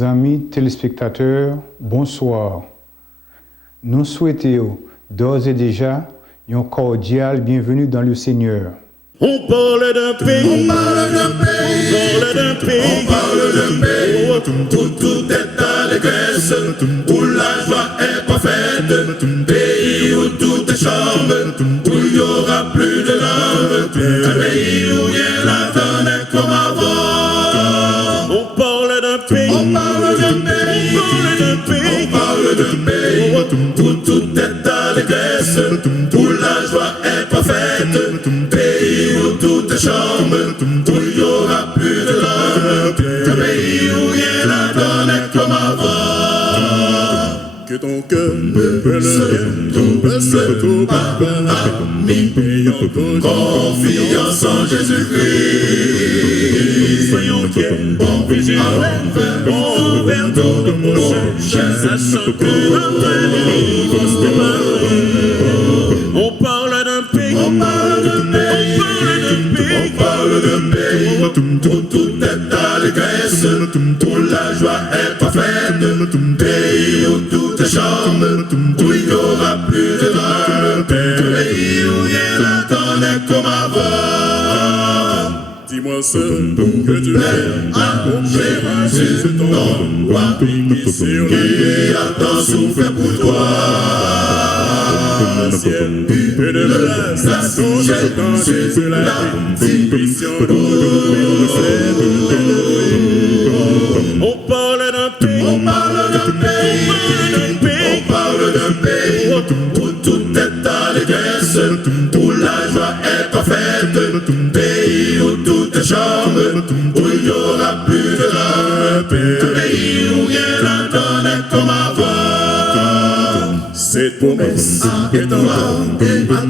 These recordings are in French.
Amis téléspectateurs, bonsoir. Nous souhaitons d'ores et déjà une cordiale bienvenue dans le Seigneur. On parle d'un pays, on parle d'un pays, on parle d'un pays, on parle d'un pays, tout est allégresse, où la joie est parfaite, pays où tout est charme, où il n'y aura plus de larmes, un pays où rien n'attendait comme avant. On parle d'un pays, on parle d'un pays, on parle d'un pays, on parle d'un pays, où tout est allégresse, où la joie est parfaite, pays où tout est charme, où il n'y aura plus de larmes, un pays où rien n'attendait comme avant. Que ton cœur confiance en Jésus-Christ. Soyons fiers, bon vigilants, bon vers tout mon cher, sachant que notre vie on parle d'un pays, on parle d'un pays, on parle d'un pays, où tout est allégresse, où la joie est parfaite, pays où tout est charme, où il n'y aura plus de larmes, pays où rien n'attendait comme avant. Dis-moi seul que tu l'aimes, Jésus ton roi, qui attend souffle pour toi. Ciel et de la son jetant sur la mission on parle d'un pays, on parle d'un pays, on parle d'un pays, où tout est allégresse, où la joie est parfaite, pays où tout est charme, où il n'y aura plus de larmes, pays où rien n'attendait comme avant. Cette promesse est en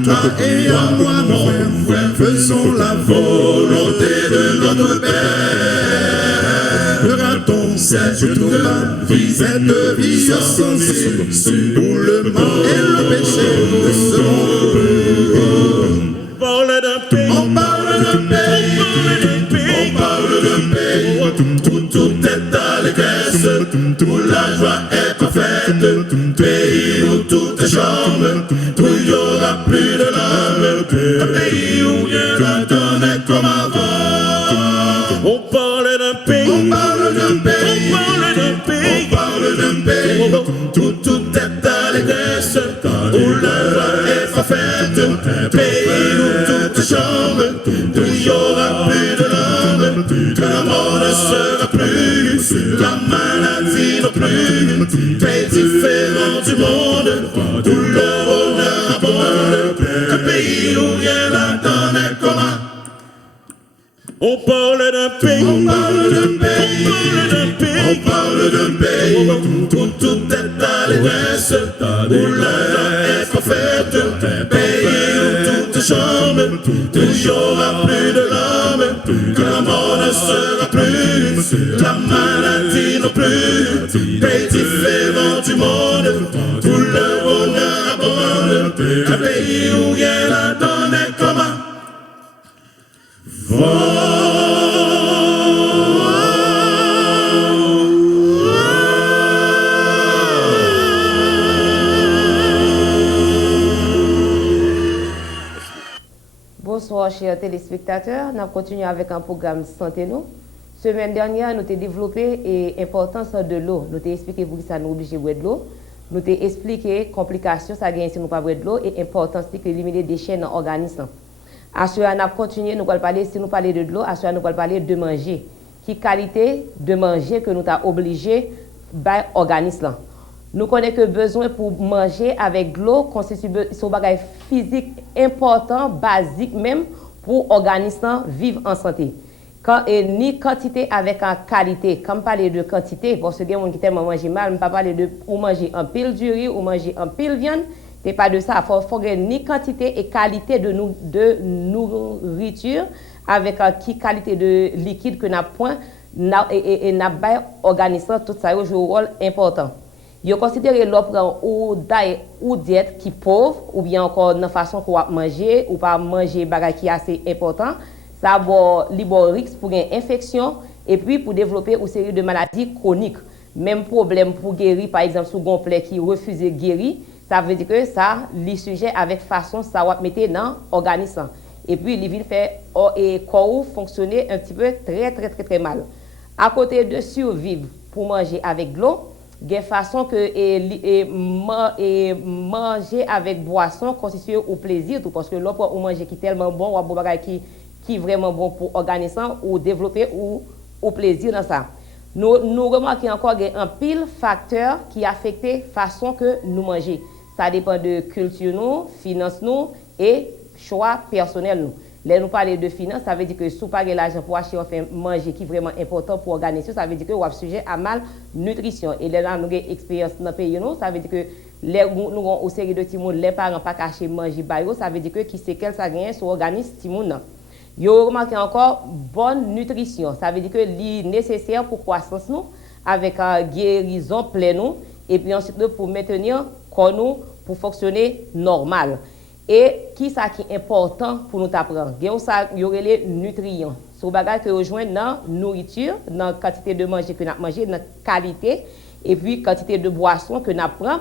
toi et à moi, mon frère, faisons la volonté de notre Père. Ratons cette vie, cette vie sans issue, où le mal et le péché ne seront plus. On parle d'un pays, on parle d'un pays, on parle d'un pays, où tout est allégresse, où la joie est parfaite, pays où tout est charme, où il n'y aura plus de larmes, un pays où rien n'attendait comme avant. On parle d'un pays, on parle d'un pays, on parle d'un pays, on parle d'un pays, où tout est allégresse, où la joie est parfaite, pays où tout est charme, où il n'y aura plus de larmes, que la mort ne sera plus, la maladie non plus, pays différent du monde, où le bonheur abonde, un pays où rien n'attendait comme un. On parle d'un pays, on parle d'un pays, on parle d'un pays, où tout est allégresse, où la joie est parfaite, pays où tout est charme, où il n'y aura plus de larmes, que la mort ne sera plus, la maladie non plus, pays différent du monde, où le bonheur abonde, un pays où rien n'attendait comme un. Bonsoir chers téléspectateurs, nous continuons avec un programme Santé nous. Semaine dernière, nous avons développé l'importance de l'eau. Nous avons expliqué pour qui ça nous oblige de boire de l'eau. Nous avons expliqué les complications ça gagne si nous ne pas boire de l'eau et l'importance d'éliminer des déchets dans l'organisme. À ce moment, nous continuons, nous allons parler, si nous parlons de l'eau, à ce moment, nous allons parler de manger. qui qualité de manger que nous t'a obligé par organisme. Nous connaissons que besoin pour manger avec l'eau constitue un bagage physique important, basique même pour l'organisme vivre en santé. Ni quantité avec en qualité. Comme parler de quantité, parce que les gens qui tellement manger mal, ne pas parler de ou manger un pile du riz ou manger un pile viande. C'est pas de ça. Il faut ni quantité et qualité de nourriture avec qui qualité de liquide que n'a point et n'a pas organisme tout ça joue un rôle important. Yo considérer l'offre ou diète qui pauvre ou bien encore dans façon qu'on va manger ou pas manger bagage qui assez important, ça va libre risque pour une infection et puis pour développer une série de maladies chroniques. Même problème pour guérir par exemple sous gonflet qui refuse de guérir, ça veut dire que ça les sujets avec façon ça va mettre dans organisme. Et puis il vient faire et corps fonctionner un petit peu très mal. À côté de survivre pour manger avec de l'eau, il y a façon que manger avec boisson constitue au plaisir tout parce que l'eau pour manger qui est tellement bon ou bon bagage qui est vraiment bon pour l'organisme ou développer ou au plaisir dans ça. Nous remarquons encore qu'il y a un pile facteur qui affecte la façon que nous mangeons. Ça dépend de culture nous, finances nous et choix personnel nous. Là nous parler de finances, ça veut dire que si vous n'avez pas l'argent pour acheter enfin manger qui est vraiment important pour l'organisme, ça veut dire que vous êtes sujet à malnutrition. Et là nous avons une expérience dans le pays nous, ça veut dire que nous avons une série de petits monde, les parents pas cacher manger bayo, ça veut dire que qui c'est quel ça gagne sur l'organisme petit monde. Yo remarqué encore bonne nutrition, ça veut dire que c'est nécessaire pour croissance nous avec guérison pleine nous et puis ensuite pour maintenir corps nous pour fonctionner normal. Et qui ça qui est important pour nous apprendre? Il y aurait les nutriments. Ce bagage que rejoint dans nourriture, dans quantité de manger que nous mangé, dans qualité et puis quantité de boisson que nous prenons.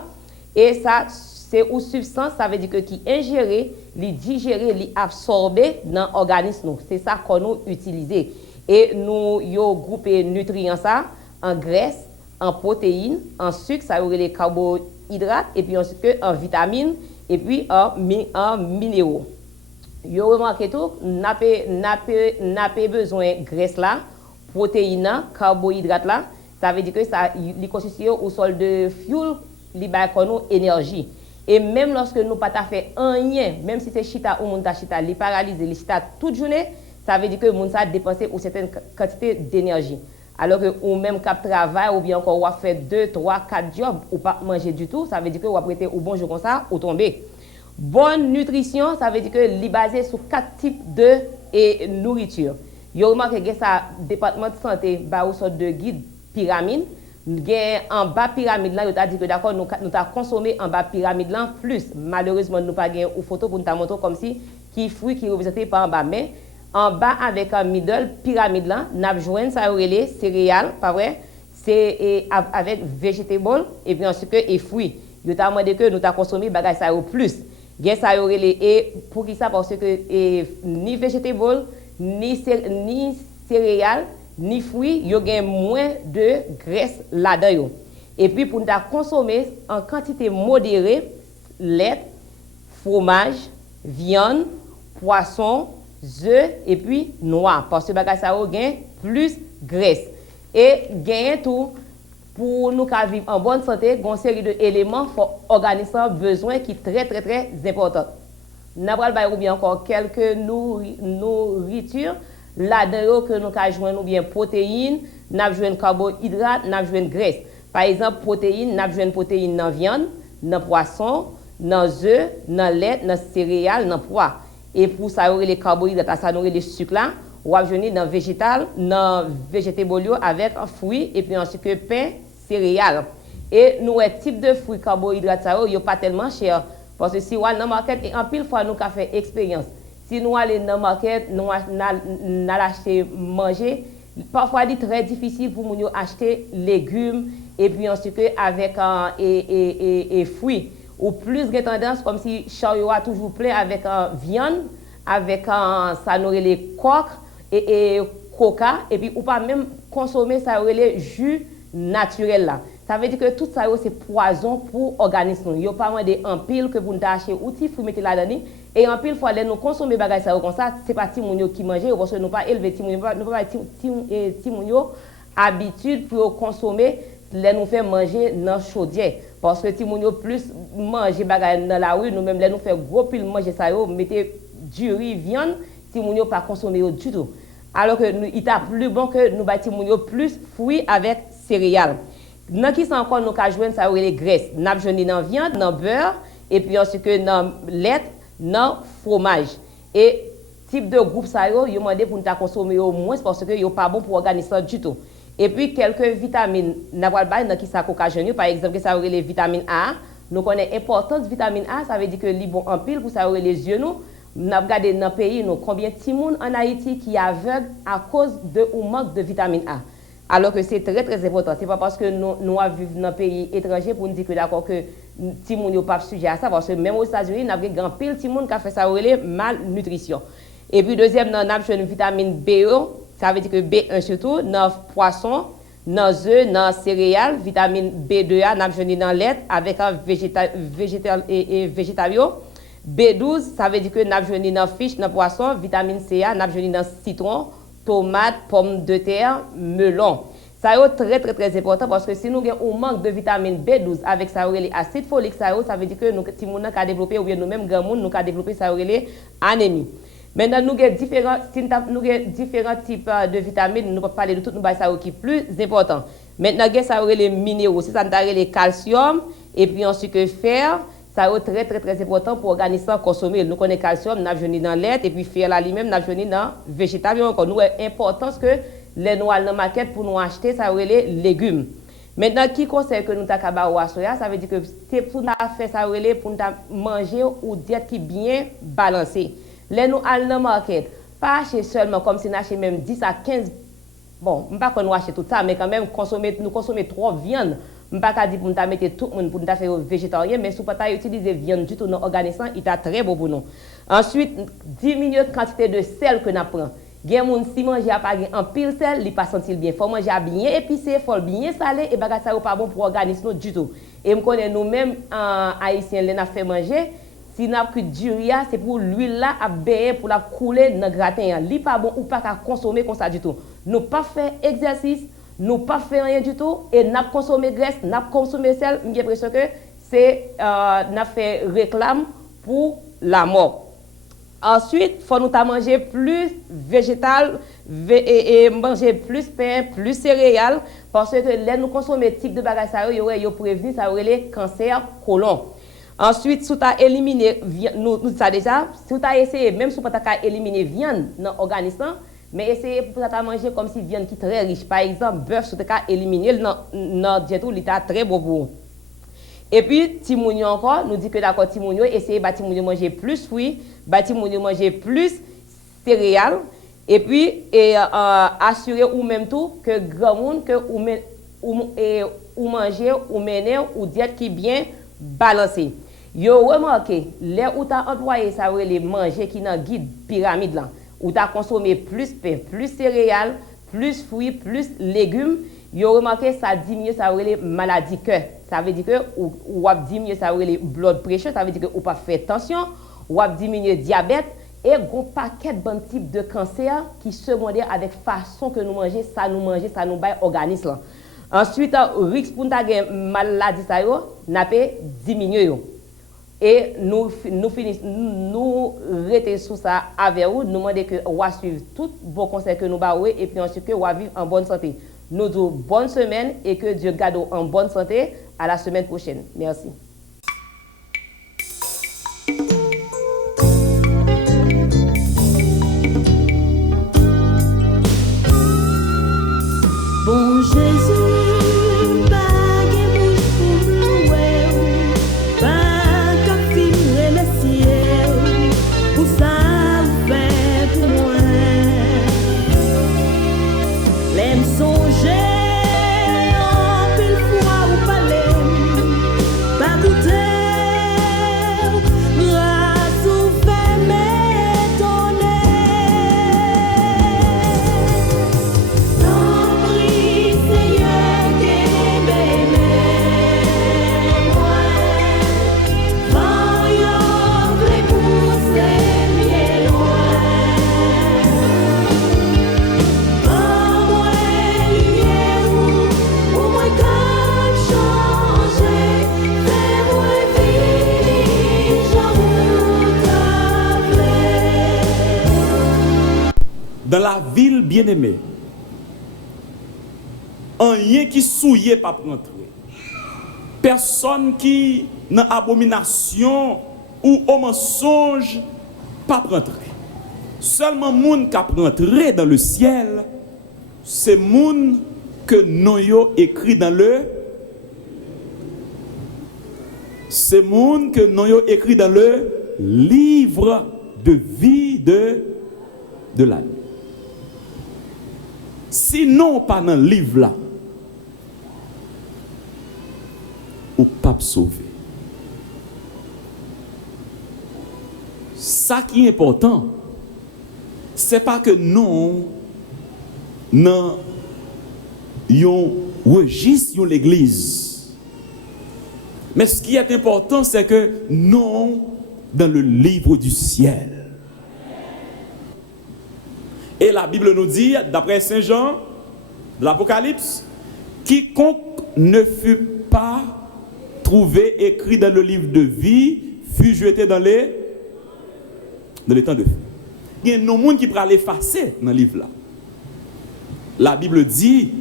Et ça c'est une substance, ça veut dire que qui ingéré, li digéré, li absorbé dans l'organisme nous. C'est ça qu'on nous utilise. Et nous yo groupé nutriments ça en graisse, en protéines, en sucre, ça aurait les carbohydrates et puis ensuite en vitamines et puis en minéraux. Yo remarqué tout, n'a pas besoin de graisse là, protéines là, carbohydrates là, ça veut dire que ça li constitue au sol de fuel, li ba kono énergie. Et même lorsque nous pas fait rien, même si c'est chita ou moun ta chita, li paralysé, li chita toute journée, ça veut dire que moun sa dépenser une certaine quantité d'énergie. Alors que ou même cap travail ou bien encore ou fait 2, 3, 4 jobs ou pas manger du tout, ça veut dire que ou prêter au bon jour comme ça ou tomber. Bonne nutrition, ça veut dire que li basé sur 4 types de nourriture. Yo remarque que ça département de santé ba ou sorte de guide pyramide. En bas pyramide là, on a dit que d'accord, nous avons consommé en bas pyramide là plus. Malheureusement, nous n'avons pas une photo pour nous montrer comme si qui fruit qui représenté par en bas. Mais en bas avec un middle pyramide là, nous avons joint ça les céréales, pas vrai? C'est avec vegetable et puis ensuite et fruits. Nous avons demandé que nous avons consommé bagage ça au plus. Gen ça et pour qui ça parce que ni vegetable ni céréales ni fruits, yo gen moins de graisse là-dedans. Et puis pour nous consommer en quantité modérée lait, fromage, viande, poisson, œufs et puis noix parce que bagage ça gen plus graisse. Et gen tout pour nous vivre en bonne santé, une série d'éléments pour organisme besoin qui très important. N'a pas ou bien encore quelques nourritures là-dedans que nous avons joindre ou bien protéines, nous avons joindre carbohydrates, nous avons joindre graisse. Par exemple, protéines, nous avons joindre protéines dans viande, dans poisson, dans œufs, dans lait, dans céréales, dans pois. Et pour ça, les carbohydrates, ça nourrit les sucres là, ou avons joindre dans végétal, dans végétable avec fruits et puis ensuite que pain, céréales. Et nous un type de fruits carbohydrates ça yo pas tellement cher parce que si on dans le market et en pile fois nous avons fait expérience. Si nous allons dans le market, nous allons acheter manger, parfois c'est très difficile pour nous acheter légumes et puis ensuite avec et fruits. Ou plus de tendance comme si chariot a toujours plein avec viande, avec ça nourrit les coques et coca et puis ou pas même consommer ça les jus naturel là. Ça veut dire que tout ça c'est poison pour l'organisme. Il n'y a pas de en pile que vous achetez outil, vous mettez là-dedans Et en pile fois, les nous consommer bagay ça comme ça, c'est pas Timounio qui mange, parce que nous pas élever Timounio, nous pas Timounio habitude pour consommer, les nous faire manger dans chaudière. Parce que Timounio plus manger bagay dans la rue, nous même les nous faire gros pile manger ça, mettez du riz, viande, Timounio pas consommer du tout. Alors que il est plus bon que nous bâtir plus fruits avec céréales. Dans qui sont encore nous ka joindre ça les graisses, n'a joindre dans viande, dans beurre et puis ensuite que dans lait, dans fromage. Et type de groupe ça yo demandé pour nous consommer au moins parce que yo pas bon pour l'organisme du tout. Et puis quelques vitamines n'a pas dans qui ça ka joindre par exemple ça les vitamines A, nous connaissons l'importance de vitamine A, ça veut dire que li bon en pile pour ça les yeux nous. Nous avons regardé dans le pays, combien de gens en Haïti qui sont aveugles à cause de ou manque de vitamine A. Alors que c'est très très important. Ce n'est pas parce que nous vivons dans un pays étranger pour nous dire que d'accord que les gens ne sont pas sujets à ça. Parce que même aux États-Unis, nous avons grand pile de gens qui ont fait ça malnutrition. Et puis deuxième, nous avons une vitamine B, ça veut dire que B1 surtout, dans le poisson, dans les œufs, dans les céréales, vitamine B2A, nous avons dans le lait avec un végétal. B12, ça veut dire que nous avons dans fiche, dans poisson, vitamine C, nous avons dans citron, tomate, pomme de terre, melon. Ça est très très très important parce que si nous avons un manque de vitamine B12 avec ça l'acide folique, ça veut dire que nous avons développé ou bien nous-mêmes nous avons développé ça anémie. Maintenant nous avons différents types de vitamines, nous pouvons parler de tout nous ça qui est plus important. Maintenant nous avons les minéraux, c'est ça les calcium et puis ensuite que fer. Ça est très très très important pour l'organisme consommer. Nous connaissons calcium, nous avons dans le lait et puis fer là lui-même, nous avons dans le végétal. Nous avons importance que les nous allons dans la market pour nous acheter ça les légumes. Maintenant, qui conseille que nous avons à soya, ça veut dire que c'est pour nous faire ça pour nous manger ou diète qui bien balancée. Les nous allons dans la market, pas acheter seulement comme si nous achète même 10 à 15. Bon, je ne sais pas qu'on nous achète tout ça, mais quand même nous consommer trop de viande. Je ne peux pas dire pour nous mettre tout le monde pour nous faire végétarien, mais si vous ne pouvez pas utiliser viande du tout dans l'organisme, il est très bon pour nous. Ensuite, diminuer la quantité de sel que nous prenons. Si vous mangez en pile sel, il ne pas sentir bien. Il faut manger bien épicé, il faut bien salé, et ça n'est pas bon pour l'organisme du tout. Et nous connaissons nous-mêmes, Haïtiens, les nous fait manger. Si nous avons du riz, c'est pour l'huile là à baigner, pour la couler dans le gratin. Il n'est pas bon ou pas qu'à consommer comme ça du tout. Nous pas fait exercice. Nous pas fait rien du tout et n'a consommé graisse, n'a consommé sel, j'ai l'impression que c'est n'a fait réclame pour la mort. Ensuite, faut nous manger plus végétal et manger plus pain, plus céréales parce que là nous consommer type de bagages ça yo prévenir ça les cancer colon. Ensuite, si tu as éliminé nous ça déjà, si tu as essayé même si tu as éliminé viande dans l'organisme. Mais essayez pour ça manger comme si viande qui est très riche. Par exemple, bœuf, si vous avez éliminé dans diète, il est très beau pour vous. Et puis, Timounio encore, nous dit que d'accord, Timounio, essayez de manger plus fruits, Timounio manger plus céréales, et puis, assurer ou même tout que grand monde, que ou manger, ou mener, ou diète qui est bien balancée. Yo remarqué, les où tu as employé ça, les manger qui dans guide pyramide là. Ou tu as consommé plus pain, plus céréales, plus fruits, plus légumes, vous avez remarqué que ça diminue les maladies cœur. Ça veut dire que ou a diminué les blood pressure, ça veut dire que ou pas fait tension, ou a diminué diabète et un paquet de bons types de cancer qui secondaire avec façon que nous mangeons, ça nous bail organisme. Ensuite, risque pour ta maladie ça yo, n'a pas diminué. Et nous restons sur ça avec vous, nous demandons que vous suivre tous vos conseils que nous avons et puis ensuite que vous vivre en bonne santé. Nous disons bonne semaine et que Dieu garde en bonne santé. À la semaine prochaine. Merci. Bon Jésus, bague bouche pour louer, pas qu'à finir le ciel, pour ça fait pour moi. L'aime songer en pile fois ou palais, pas dans la ville bien-aimée, rien qui souillé pas rentrer. Personne qui dans abomination ou au mensonge pas rentrer. Seulement moun qui rentrer dans le ciel, c'est moun que nous yo écrit dans le livre de vie de l'année. Sinon pas dans le livre là, ou pas sauvé. Ça qui est important, c'est pas que nous non yon registre l'église. Mais ce qui est important, c'est que nous dans le livre du ciel. Et la Bible nous dit, d'après Saint Jean, de l'Apocalypse, quiconque ne fut pas trouvé écrit dans le livre de vie fut jeté dans les temps de feu. Il y a nos monde qui pourra l'effacer dans le livre là. La Bible dit,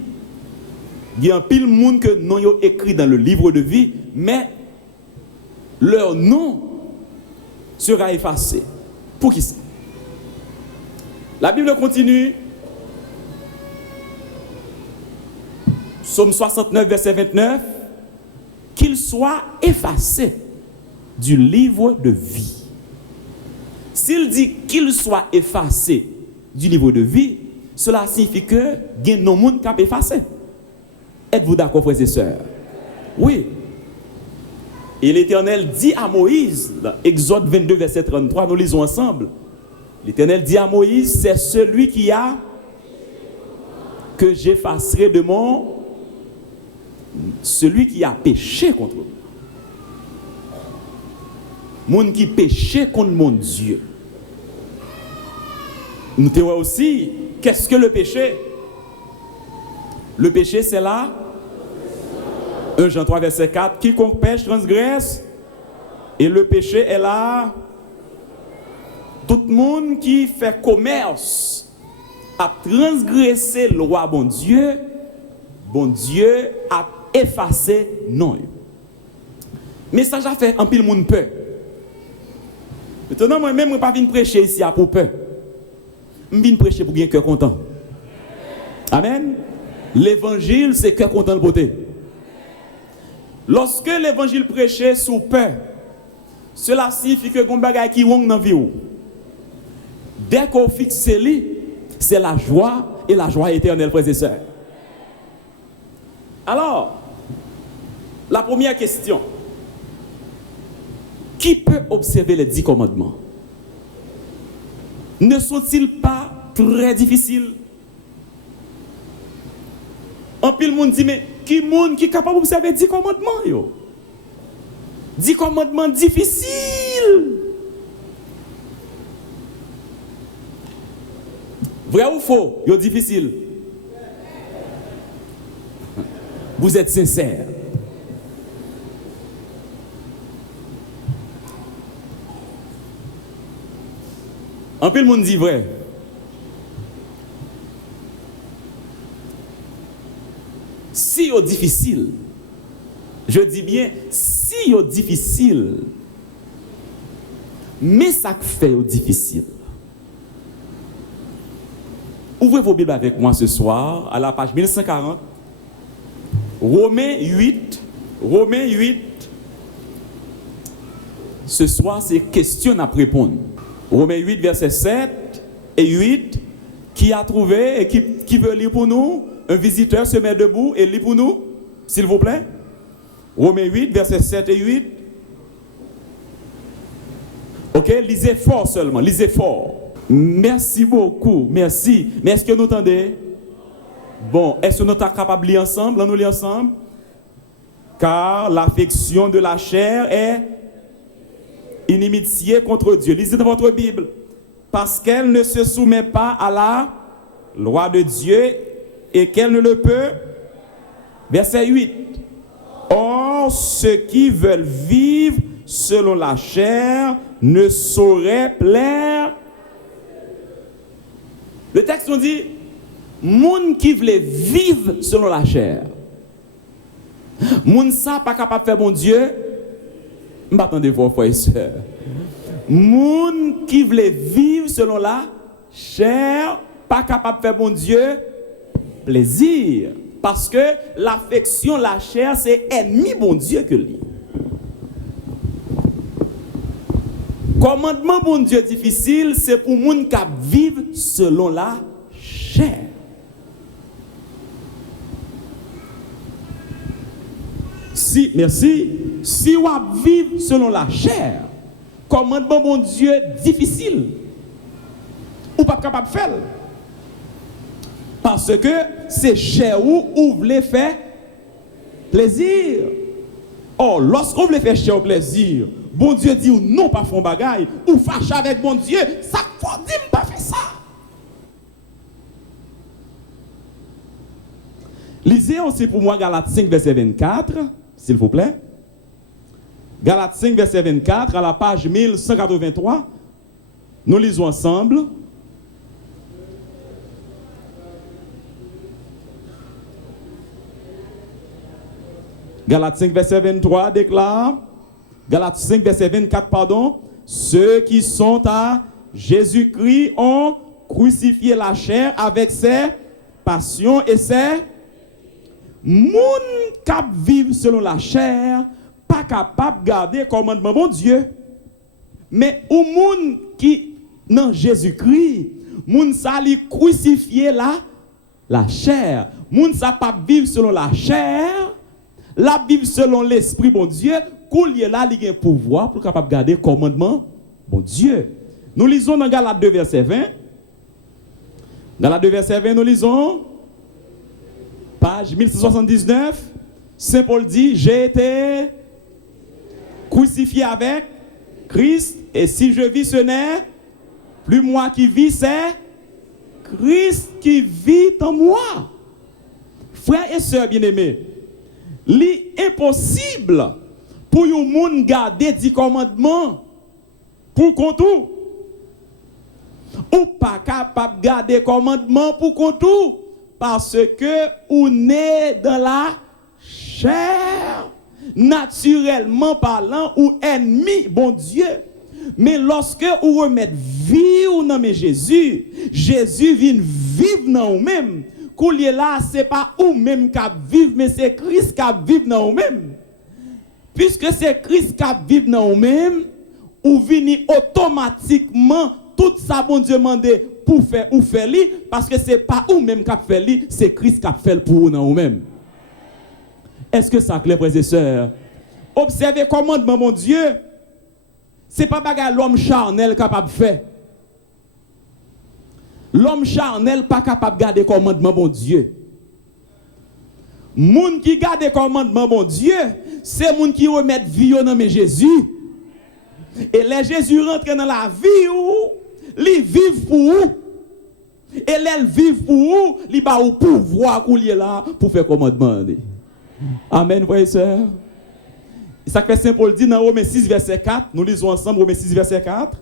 il y a un pile monde que non yo écrit dans le livre de vie, mais leur nom sera effacé. Pour qui ça? La Bible continue. Psaume 69, verset 29. Qu'il soit effacé du livre de vie. S'il dit qu'il soit effacé du livre de vie, cela signifie que il y a non monde qui a effacé. Êtes-vous d'accord, frères et sœurs? Oui. Et l'Éternel dit à Moïse, dans Exode 22, verset 33, nous lisons ensemble. L'Éternel dit à Moïse, c'est celui qui a que j'effacerai de celui qui a péché contre moi. Monde qui péché contre mon Dieu. Nous te voyons aussi, qu'est-ce que le péché? Le péché, c'est là. 1 Jean 3, verset 4. Quiconque pêche transgresse. Et le péché est là. Tout le monde qui fait commerce a transgressé le roi bon Dieu a effacé non. Mais ça j'ai fait un pile monde peur. Maintenant moi-même je ne pas venir prêcher ici pour peur. Je viens prêcher pour bien cœur content. Amen. L'évangile c'est cœur content de beauté. Lorsque l'évangile prêché sous peur, cela signifie que gon bagay qui wong dans vie ou. Dès qu'on fixe lui, c'est la joie et la joie éternelle, frères et sœurs. Alors, la première question. Qui peut observer les 10 commandements? Ne sont-ils pas très difficiles? En pile monde dit, mais qui est capable d'observer 10 commandements? Yo? 10 commandements difficiles. Vrai ou faux? Yo difficile. Vous êtes sincère. En plus, le monde dit vrai. Si c'est difficile, je dis bien, si c'est difficile, mais ça fait difficile. Ouvrez vos Bibles avec moi ce soir à la page 1140. Romains 8. Ce soir, c'est question à répondre. Romains 8, versets 7 et 8. Qui a trouvé et qui veut lire pour nous? Un visiteur se met debout et lit pour nous, s'il vous plaît. Romains 8, versets 7 et 8. Ok, lisez fort seulement, lisez fort. Merci beaucoup, merci. Mais est-ce que nous entendez? Bon, est-ce que nous sommes capables de lire ensemble? Nous lire ensemble. Car l'affection de la chair est inimitié contre Dieu. Lisez dans votre Bible. Parce qu'elle ne se soumet pas à la loi de Dieu et qu'elle ne le peut. Verset 8. Or, ceux qui veulent vivre selon la chair ne sauraient plaire. Le texte nous dit, moun qui veut vivre selon la chair. Moun ça pas capable de faire bon Dieu. M'attendez vos frères et sœurs. Moun qui veut vivre selon la chair, pas capable de faire bon Dieu plaisir. Parce que l'affection, la chair, c'est ennemi bon Dieu que lui. Commandement bon Dieu difficile, c'est pour moun qui vivent selon la chair. Si on vit selon la chair, commandement bon Dieu difficile, ou pas capable de faire. Parce que c'est chair où vous voulez faire plaisir. Or, lorsqu'on veut faire chair au plaisir, bon Dieu dit ou non pas font bagaille, ou fâche avec bon Dieu, ça faut dire pas faire ça. Lisez aussi pour moi Galates 5 verset 24, s'il vous plaît. Galates 5 verset 24 à la page 1183. Nous lisons ensemble. Galates 5 verset 23 déclare, Galates 5 verset 24 pardon, ceux qui sont à Jésus-Christ ont crucifié la chair avec ses passions et ses moun cap vivre selon la chair, pas capable de garder commandement bon Dieu. Mais ou moun qui dans Jésus-Christ, moun ça li crucifier la chair. Moun ça pas vivre selon la chair, la vivre selon l'esprit bon Dieu, koulier là li gen pouvoir pour capable garder commandement bon Dieu. Nous lisons dans Galates 2 verset 20. Galates 2 verset 20 nous lisons page 1179, Saint Paul dit, j'ai été crucifié avec Christ, et si je vis, ce n'est plus moi qui vis, c'est Christ qui vit en moi. Frères et sœurs bien-aimés, l'impossible pour un monde garder 10 commandements pour contour. Ou pas capable de garder commandements pour contour. Parce que on est dans la chair, naturellement parlant, ou ennemi, bon Dieu. Mais lorsque vous remettez vie ou non mais Jésus, Jésus vient vivre dans vous-même. Koulier là, c'est pas vous-même qui vivre, mais c'est Christ qui vivre dans vous-même. Puisque c'est Christ qui vivre dans vous-même, vous venez automatiquement tout ça bon Dieu demandé pour faire ou faire li, parce que c'est pas ou même qui fait li, c'est Christ qui fait pour vous dans vous-même. Est-ce que ça clair, frères et sœurs? Observez commandement mon Dieu, c'est pas bagarre l'homme charnel capable de faire. L'homme charnel pas capable de garder commandement bon Dieu. Moun qui garde commandement bon Dieu, c'est moun qui remet vie dans mais Jésus. Et les Jésus rentre dans la vie où li vive pour vous. Et les vivent pour vous, li ba ou pouvoir qu'on est là pour faire commandement. Amen, frères et sœurs. Ça fait Saint Paul dit dans Romains 6 verset 4, nous lisons ensemble Romains 6 verset 4.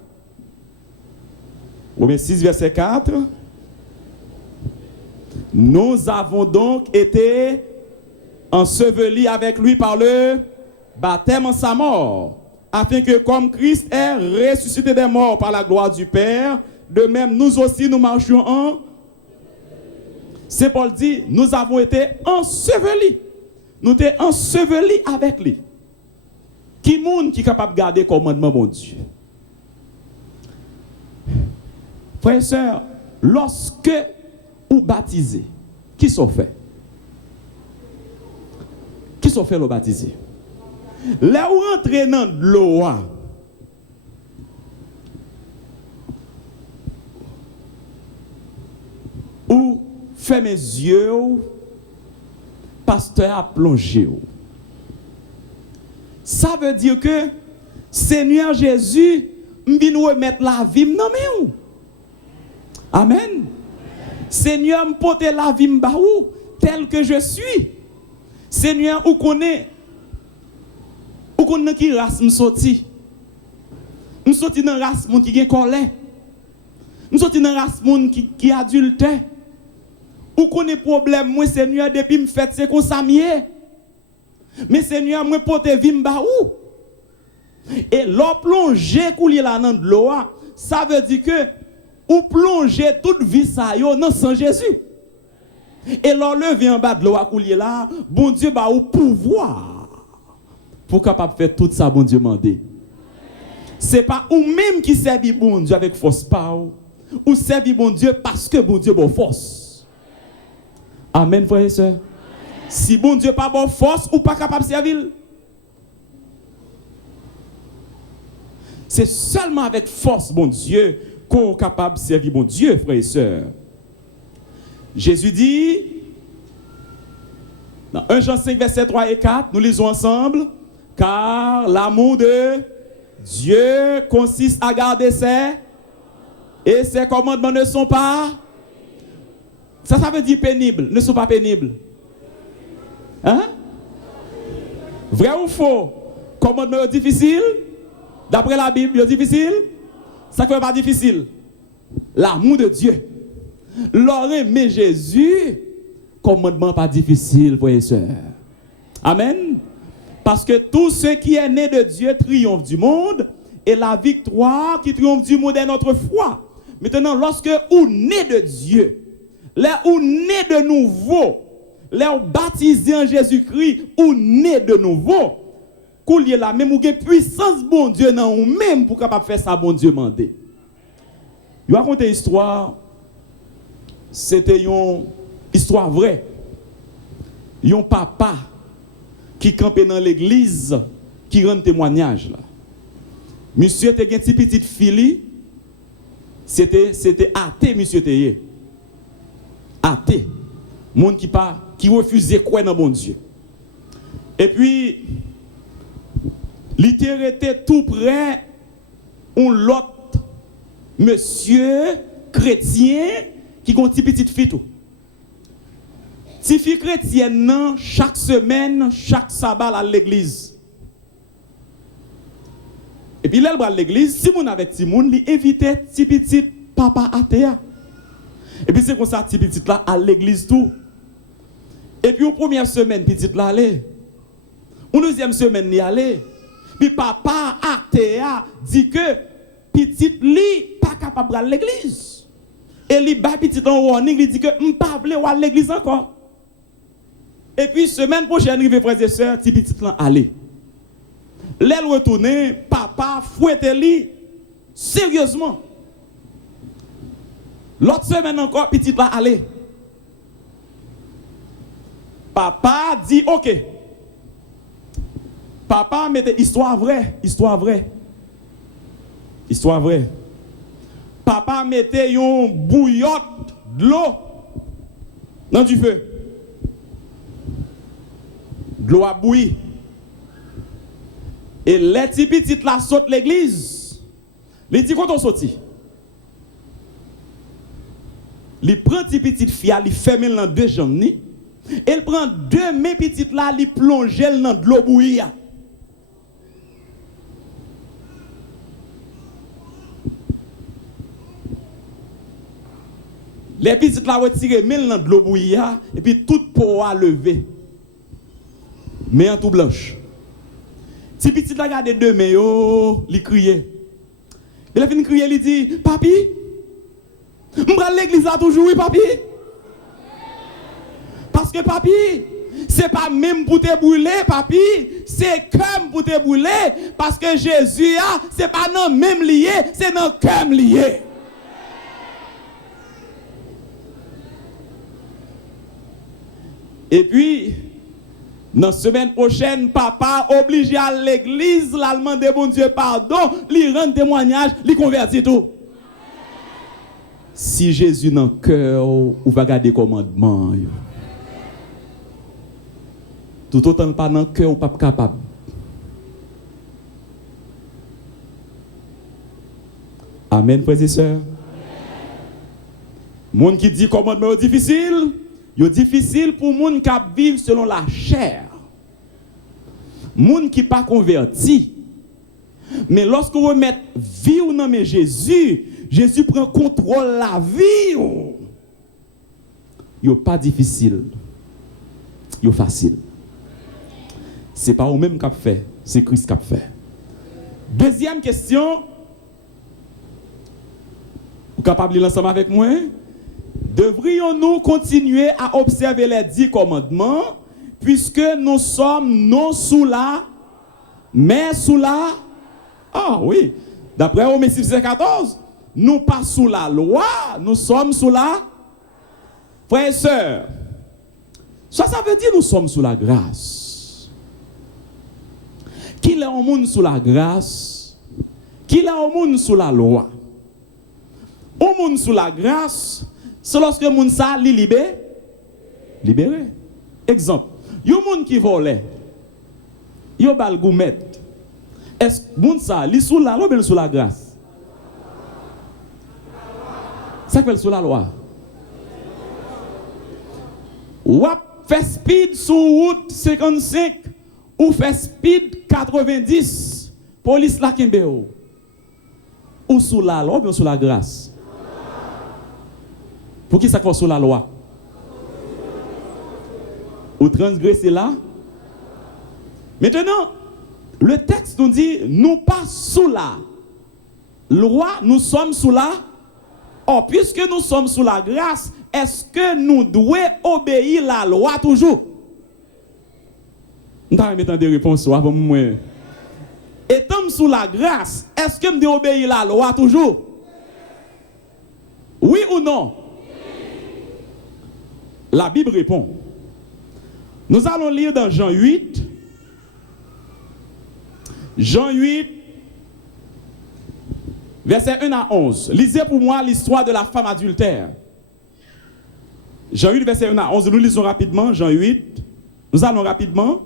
Romains 6 verset 4. Nous avons donc été ensevelis avec lui par le baptême en sa mort, afin que comme Christ est ressuscité des morts par la gloire du Père, de même nous aussi nous marchions en... Saint Paul dit, nous avons été ensevelis. Nous sommes ensevelis avec lui. Qui monde qui est capable de garder le commandement mon Dieu? Frères et sœurs, lorsque vous baptisez, qui sont fait? Qui sont fait le baptiser? Là où rentrez dans l'eau, ou fermez mes yeux, pasteur a plongé. Ça veut dire que Seigneur Jésus vient nous remettre la vie dans mes. Amen. Seigneur me porte la vie m'baou tel que je suis. Seigneur, ou connaît qui race me sorti. Me sorti dans race mon qui gen colère. Nous sommes dans une race monde qui adultère. Ou connaît problème, moi, Seigneur, depuis me fait, c'est qu'on s'amie. Mais Seigneur, moi, pour te vivre, bah où? Et l'on plonger couler là dans de l'eau, ça veut dire que ou plonger toute vie ça yo dans sang Jésus. Et l'on lever en bas de l'eau couler là, bon Dieu bah au pouvoir pour capable faire tout ça bon Dieu mandé. C'est pas ou même qui servit bon Dieu avec force pas ou servir bon Dieu parce que bon Dieu bon force. Amen frères et sœurs. Si bon Dieu pas bon force ou pas capable de servir. C'est seulement avec force, bon Dieu, qu'on est capable de servir bon Dieu, frères et sœurs. Jésus dit, dans 1 Jean 5, verset 3 et 4, nous lisons ensemble, car l'amour de Dieu consiste à garder et ses commandements ne sont pas. Ça veut dire pénibles, ne sont pas pénibles. Hein? Vrai ou faux? Commandements difficiles? D'après la Bible, c'est difficile? Ça ne fait pas difficile. L'amour de Dieu. Leur aimer Jésus, commandement pas difficile, frères et sœurs. Amen. Parce que tout ce qui est né de Dieu triomphe du monde et la victoire qui triomphe du monde est notre foi. Maintenant, lorsque vous né de Dieu, là où né de nouveau, là où baptisé en Jésus-Christ, ou né de nouveau, coulier là même ou gen puissance bon Dieu dans ou même pour capable faire ça bon Dieu mandé. Je vais raconter une histoire. C'était une histoire vraie. Un papa qui campait dans l'église qui rend témoignage là. Monsieur était une petite fille. C'était athée monsieur était. Athée. Monde qui refusait croire dans bon Dieu. Et puis il était tout près un l'autre monsieur chrétien qui a une petite fille tout. Petite fille chrétienne chaque semaine, chaque sabbat à l'église. Et puis là, à l'église, Simon avec Simon, il invitait petit papa athée. Et puis c'est comme ça petit là à l'église tout. Et puis une première semaine petite là allait. Une deuxième semaine il allait. Puis papa Athéa dit que petite li pas capable à l'église. Et li ba petite en warning, il dit que m'pa vle à l'église encore. Et puis semaine prochaine rive frères et sœurs, petite là aller. L'aile retourner, papa fouette li sérieusement. L'autre semaine encore petite là aller. Papa dit OK. Papa mettait histoire vraie. Papa mettait une bouillotte de l'eau dans du feu. De l'eau a bouilli. Et les petits petites la saute l'église. Les dit quand on sorti. Il prend petite petite fille, il ferme dans deux jambes. Elle prend deux mains petites là, il plonge dans de l'eau bouillie. Les petites là retiré mille dans de l'eau bouillie et puis toute peau a levé. Mais en tout blanche. Si petite là regarde deux mains yo, il criait. Il a fini de crier, il dit "Papi, m'bral l'église là toujours oui papi." Parce que papi, c'est pas même pour te brûler papi, c'est comme pour te brûler parce que Jésus c'est pas non même lié, c'est non comme lié. Et puis, dans la semaine prochaine, papa obligé à l'église, l'allemand de bon Dieu pardon, lui rend témoignage, lui convertit tout. Si Jésus dans le cœur, ou va garder commandement. Tout autant pas dans le cœur, ou pas capable. Amen, frères et sœurs. Monde qui dit commandement difficile. C'est difficile pour les gens qui vivent selon la chair. Les gens qui ne sont pas convertis. Mais lorsque vous mettez vie au nom de Jésus, Jésus prend contrôle de la vie. Yo pas difficile. Yo facile. C'est pas au même qu'a fait, c'est Christ qu'a fait. Deuxième question, vous capable de l'ensemble avec moi? Devrions-nous continuer à observer les 10 commandements puisque nous sommes non sous la, mais sous la... Ah oui, d'après Romains 6,14, nous pas sous la loi, nous sommes sous la... Frères et sœurs, ça veut dire nous sommes sous la grâce. Qui est au monde sous la grâce? Qui est au monde sous la loi? Au monde sous la grâce, c'est lorsque le monde ça libéré. Exemple, il y a un monde qui volait, il y a un goumet. Est-ce que le monde ça, il est sous la loi ou bien sous la grâce? Ça fait sous la loi. Ou fait speed sur route 55 ou fait speed 90, police la Kimbeo. Ou sous la loi ou bien sous la grâce? Pour qui ça fait sous la loi? Ou transgresser là? Maintenant, le texte nous dit, nous pas sous la loi, nous sommes sous la... Oh, puisque nous sommes sous la grâce, est-ce que nous devons obéir la loi toujours? Nous allons mettre des réponses avant moi. Étant sous la grâce, est-ce que nous devons obéir la loi toujours? Oui ou non? La Bible répond. Nous allons lire dans Jean 8. Jean 8, versets 1 à 11. Lisez pour moi l'histoire de la femme adultère. Jean 8, verset 1 à 11. Nous lisons rapidement. Jean 8. Nous allons rapidement.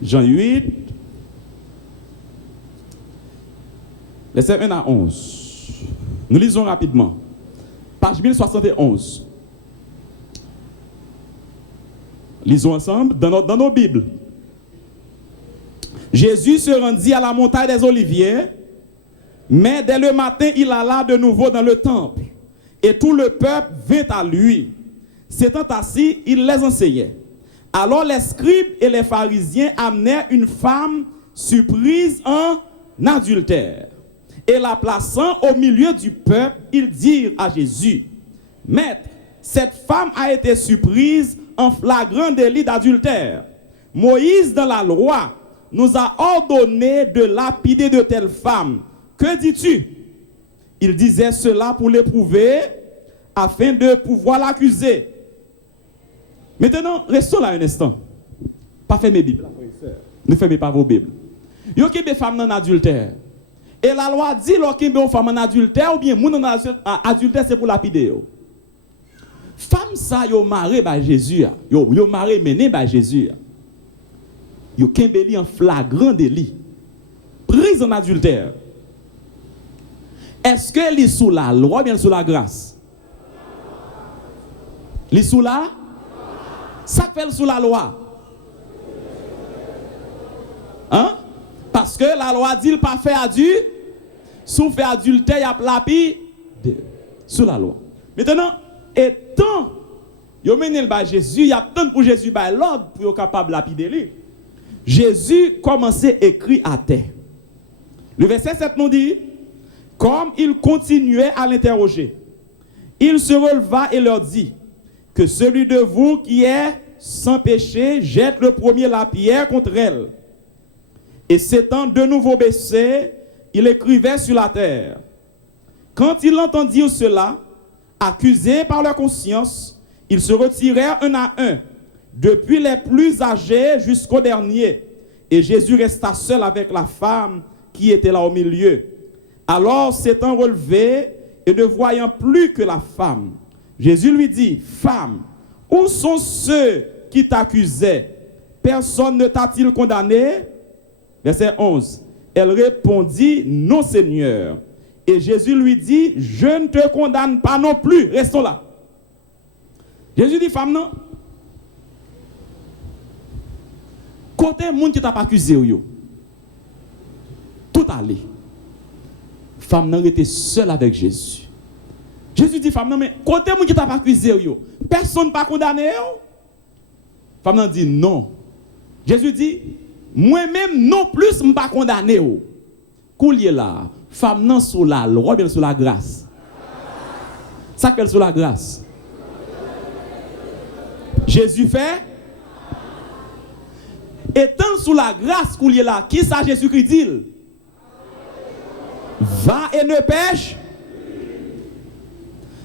Jean 8, verset 1 à 11. Nous lisons rapidement. Page 1071. Lisons ensemble dans nos Bibles. Jésus se rendit à la montagne des Oliviers, mais dès le matin, il alla de nouveau dans le temple. Et tout le peuple vint à lui. S'étant assis, il les enseignait. Alors les scribes et les pharisiens amenèrent une femme surprise en adultère. Et la plaçant au milieu du peuple, ils dirent à Jésus, « Maître, cette femme a été surprise en flagrant délit d'adultère. Moïse, dans la loi, nous a ordonné de lapider de telles femmes. Que dis-tu? » Il disait cela pour l'éprouver, afin de pouvoir l'accuser. Maintenant, restons là un instant. Pas fermez Bible. Ne fermez pas vos Bibles. Yo qui des femmes en adultère. Et la loi dit qu'il y a une femme en adultère ou bien moun en adultère c'est pour lapider. Femme ça yo maré par Jésus. Yo maré mené par Jésus. Yo kembeli en flagrant délit. Prise en adultère. Est-ce qu'elle est sous la loi ou bien sous la grâce? Elle est sous la? Ça fait sous la loi. Hein? Parce que la loi dit le pas fait adultère. Sous fait adultère, il y a lapide sous la loi. Maintenant, étant yo mené le Jésus, il y a tant pour Jésus ba l'ordre pour être capable de lapider lui. Jésus commençait à écrire à terre. Le verset 7 nous dit, comme il continuait à l'interroger, il se releva et leur dit, que celui de vous qui est sans péché jette le premier la pierre contre elle. Et s'étant de nouveau baissé, il écrivait sur la terre. Quand ils entendirent cela, accusés par leur conscience, ils se retirèrent un à un, depuis les plus âgés jusqu'au dernier. Et Jésus resta seul avec la femme qui était là au milieu. Alors, s'étant relevé et ne voyant plus que la femme, Jésus lui dit, « Femme, où sont ceux qui t'accusaient? Personne ne t'a-t-il condamné? » Verset 11. Elle répondit, « Non, Seigneur. » Et Jésus lui dit, « Je ne te condamne pas non plus. » Restons là. Jésus dit, « Femme, non. Côté monde qui t'a pas accusé, yo. Tout allé. femme nan était seule avec Jésus. Jésus dit femme nan mais côté moun qui t'a pas accusé yo, personne pas condamné yo. Femme nan dit non. Jésus dit moi-même non plus m'pas condamné yo. Koulier là, femme nan sous la loi bien sous la grâce. Ça qu'elle sous la grâce. Jésus fait étant sous la grâce koulier là, qui ça Jésus-Christ dit? Va et ne pêche.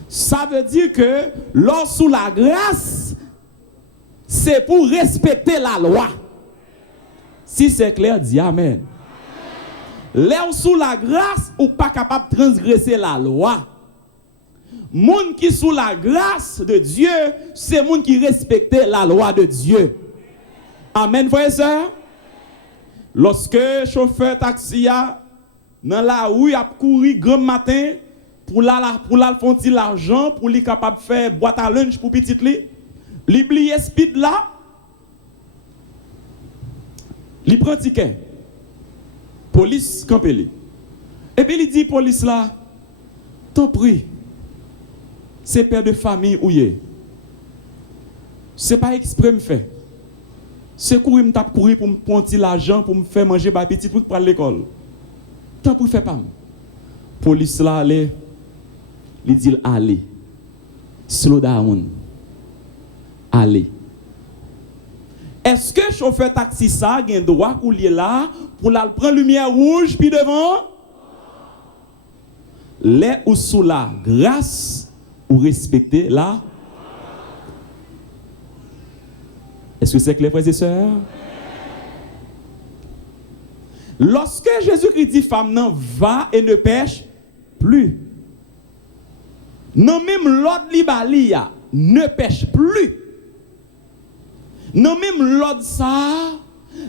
Ça veut dire que lorsque sous la grâce, c'est pour respecter la loi. Si c'est clair, dis Amen. Là sous la grâce, ou pas capable de transgresser la loi. Moun qui sous la grâce de Dieu, c'est moun qui respecte la loi de Dieu. Amen, frères et sœurs. Lorsque chauffeur taxi a dans la rue a couru grand matin pour la font l'argent pour lui capable faire boîte à lunch pour petit li oublié speed là, li prend ticket. Police campé li. Et puis il dit police là, t'en prie. C'est père de famille ou yé. C'est pas exprès me fait. C'est courir me tape courir pour me prendre l'argent pour me faire manger ba petit pour aller à l'école. Tant pour faire pas. Police là aller, il dit allez. Slow down. Allez. Est-ce que chauffeur taxi ça a un droit couler là pour la prendre lumière rouge puis devant? Les ou sous la grâce ou respecter là? Est-ce que c'est clair, frères et sœurs? Lorsque Jésus-Christ dit femme non va et ne pêche plus. Non même l'autre libalia ne pêche plus. Non même l'autre ça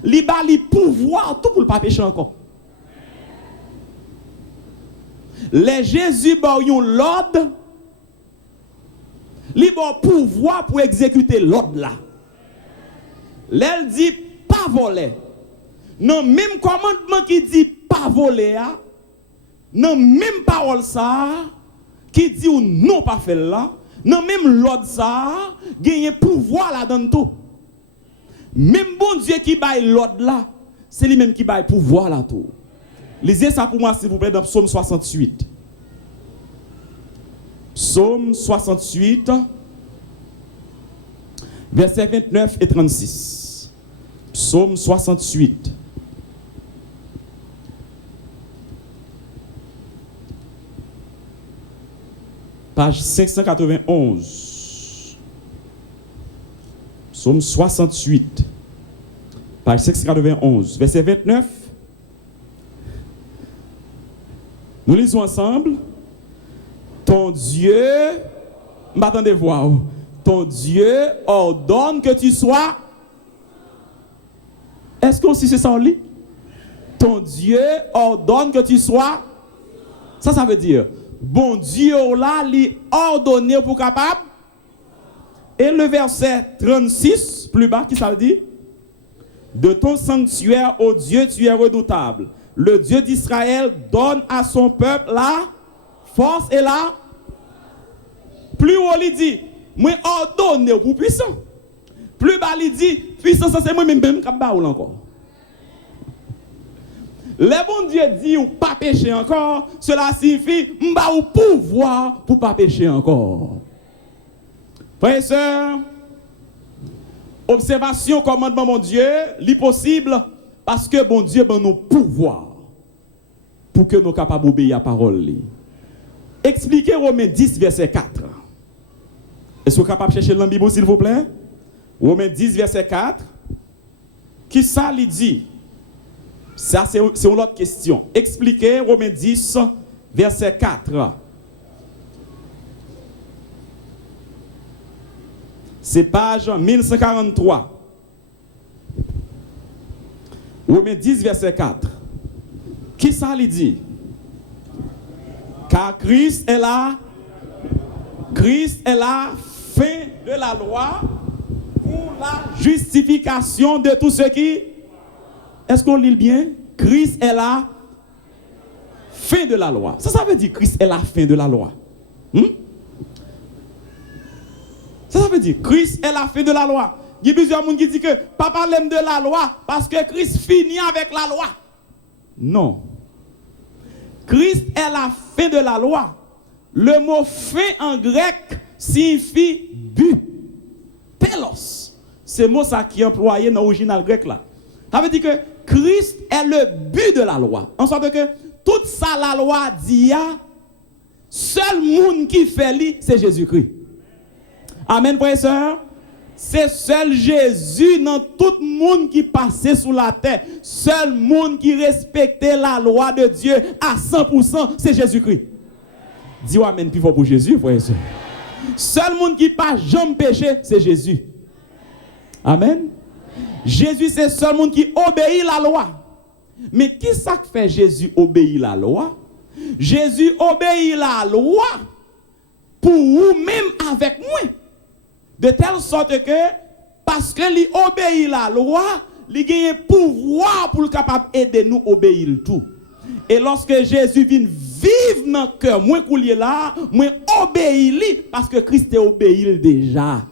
libali pouvoir tout pour le pas pêcher encore. Les Jésus ba yon l'ordre libre pouvoir pour exécuter l'ordre là. L'elle dit pas voler. Non même commandement qui dit pas voler, non même parole ça qui dit ou non pas faire là, non même l'ordre ça gagne pouvoir là dans tout. Même bon Dieu qui baille l'ordre là, c'est lui même qui baille pouvoir là tout. Lisez ça pour moi s'il vous plaît dans Psaume 68. Psaume 68 versets 29 et 36. Psaume 68. Page 591. Psaume 68. Page 591. Verset 29. Nous lisons ensemble. Ton Dieu, m'attendez voir. Ton Dieu ordonne que tu sois. Est-ce que aussi c'est ça on lit? Ton Dieu ordonne que tu sois. Ça veut dire, bon Dieu là, lui ordonné pour capable. Et le verset 36, plus bas, qui ça veut dire? De ton sanctuaire, ô Dieu, tu es redoutable. Le Dieu d'Israël donne à son peuple la force et la. Plus haut, il dit, moi ordonné pour puissant. Plus bas, il dit, puissance, c'est moi-même qui baoule encore. Le bon Dieu dit ou pas pécher encore, cela signifie m'ba ou pouvoir pour pas pécher encore. Frères et sœurs, observation, commandement mon Dieu, l'impossible parce que bon Dieu ben nous pouvoir pour que nous capables d'obéir à la parole. Expliquez Romains 10 verset 4. Est-ce que vous êtes capable de chercher dans la Bible s'il vous plaît? Romains 10 verset 4. Qui ça lui dit? Ça c'est une autre question. Expliquez Romains 10 verset 4. C'est page 1143. Romains 10 verset 4. Qui ça lui dit? Car Christ est la fin de la loi pour la justification de tous ceux qui. Est-ce qu'on lit bien? Christ est la fin de la loi. Ça veut dire Christ est la fin de la loi. Ça veut dire Christ est la fin de la loi. Il y a plusieurs personnes qui disent que papa l'aime de la loi parce que Christ finit avec la loi. Non. Christ est la fin de la loi. Le mot fin en grec signifie but. Telos. C'est le mot ça qui est employé dans l'original grec là. Ça veut dire que Christ est le but de la loi. En sorte que toute ça la loi dit, seul monde qui fait lui, c'est Jésus-Christ. Amen, frères et sœurs. C'est seul Jésus dans tout le monde qui passait sous la terre. Seul monde qui respectait la loi de Dieu à 100%, c'est Jésus-Christ. Dis amen plus fort pour Jésus, frères et sœurs. Seul monde qui pas jamais péché, c'est Jésus. Amen. Jésus, c'est le seul monde qui obéit la loi. Mais qui ça fait Jésus obéir la loi? Jésus obéit la loi pour vous-même avec moi. De telle sorte que, parce que lui obéit la loi, il a un pouvoir pour le capable d'aider nous à obéir tout. Et lorsque Jésus vient vivre dans le cœur, moi qui est là, moi obéis lui parce que Christ est obéi déjà.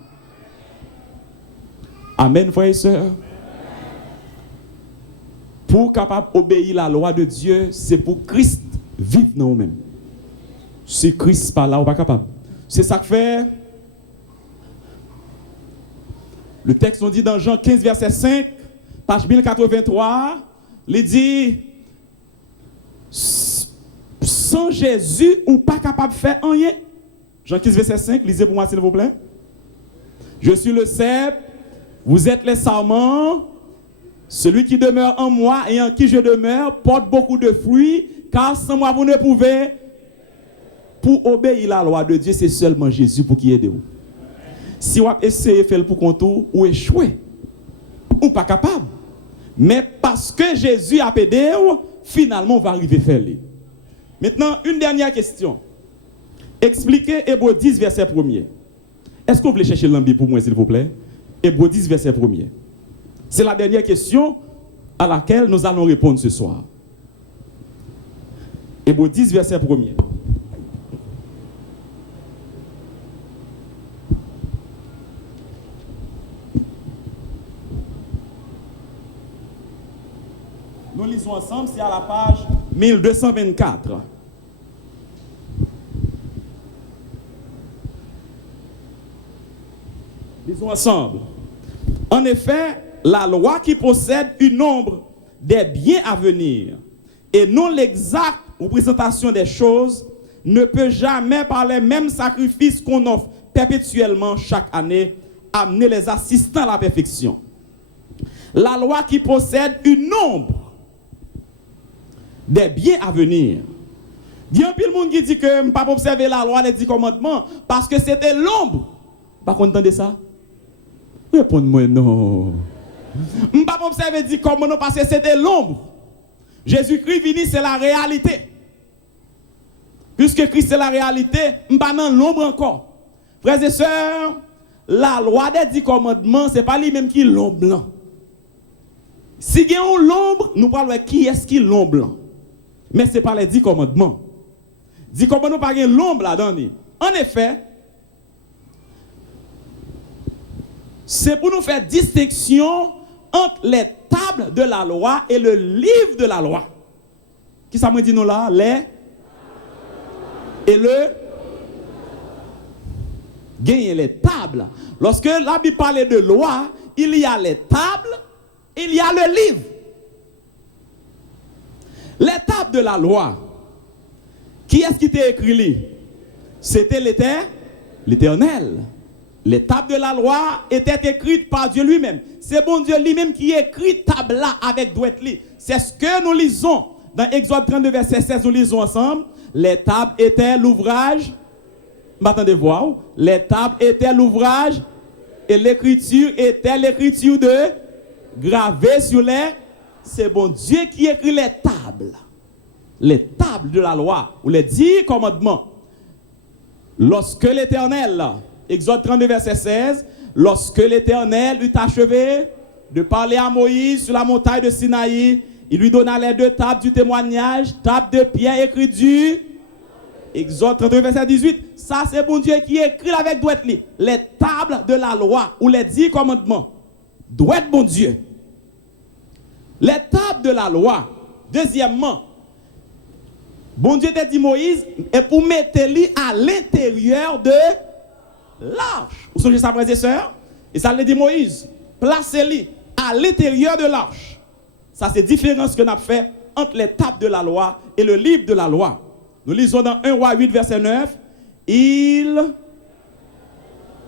Amen, frères et sœurs. Pour capable obéir la loi de Dieu, c'est pour Christ vivre dans nous-mêmes. Si Christ pas là, on pas capable. C'est ça que fait. Le texte nous dit dans Jean 15, verset 5, page 1083, il dit, sans Jésus, ou pas capable de faire rien. Jean 15, verset 5, lisez pour moi s'il vous plaît. Je suis le cep, vous êtes les sarments, celui qui demeure en moi et en qui je demeure porte beaucoup de fruits, car sans moi vous ne pouvez. Pour obéir la loi de Dieu, c'est seulement Jésus pour qui aide vous. Si vous essayez de faire pour contour, ou échouer, ou pas capable. Mais parce que Jésus a aidé, finalement, on va arriver à faire. Maintenant, une dernière question. Expliquez Hébreux 10, verset 1er. Est-ce que vous voulez chercher l'ambi pour moi, s'il vous plaît? Hébreux 10, verset 1er. C'est la dernière question à laquelle nous allons répondre ce soir. Hébreux 10, verset 1er. Nous lisons ensemble, c'est à la page 1224. Lisons ensemble. En effet, la loi qui possède une nombre des biens à venir et non l'exacte représentation des choses ne peut jamais, par les mêmes sacrifices qu'on offre perpétuellement chaque année, amener les assistants à la perfection. La loi qui possède une nombre des biens à venir. Il y a un peu de monde qui dit que je ne peux pas observer la loi, les 10 commandements, parce que c'était l'ombre. Pas content de ça? Répondez-moi non. Je ne peux pas observer les 10 commandements parce que c'était l'ombre. Jésus-Christ venu, c'est la réalité. Puisque Christ c'est la réalité, je ne suis pas dans l'ombre encore. Frères et sœurs, la loi des 10 commandements, ce n'est pas lui-même qui est l'ombre blanc. Si il y a l'ombre, nous parlons de qui est-ce qui est l'ombre blanc. Mais ce n'est pas les 10 commandements. 10 commandements, pas l'ombre là-dedans. En effet, c'est pour nous faire distinction entre les tables de la loi et le livre de la loi. Qui ça me dit nous là? Les et le gagner les tables. Lorsque la Bible parle de loi, il y a les tables, il y a le livre. Les tables de la loi, qui est-ce qui t'a écrit? C'était l'Éternel. Les tables de la loi étaient écrites par Dieu lui-même. C'est bon Dieu lui-même qui écrit table là avec droite. C'est ce que nous lisons dans Exode 32, verset 16. Nous lisons ensemble. Les tables étaient l'ouvrage. M'attendez voir. Les tables étaient l'ouvrage et l'écriture était l'écriture de gravé sur les. C'est bon Dieu qui écrit les tables. Les tables de la loi ou les 10 commandements. Lorsque l'Éternel, Exode 32, verset 16, lorsque l'Éternel eut achevé de parler à Moïse sur la montagne de Sinaï Il lui donna les 2 tables du témoignage, table de pierre écrite du Exode 31, verset 18. Ça, c'est bon Dieu qui écrit avec doit être les tables de la loi ou les 10 commandements. Doit être bon Dieu. Les tables de la loi. Deuxièmement, bon Dieu t'a dit Moïse, et pour mettre les à l'intérieur de l'arche. Vous songez ça, frères et sœurs? Et ça le dit Moïse, placez-les à l'intérieur de l'arche. Ça, c'est la différence que nous avons fait entre les tables de la loi et le livre de la loi. Nous lisons dans 1 Roi 8, verset 9. Il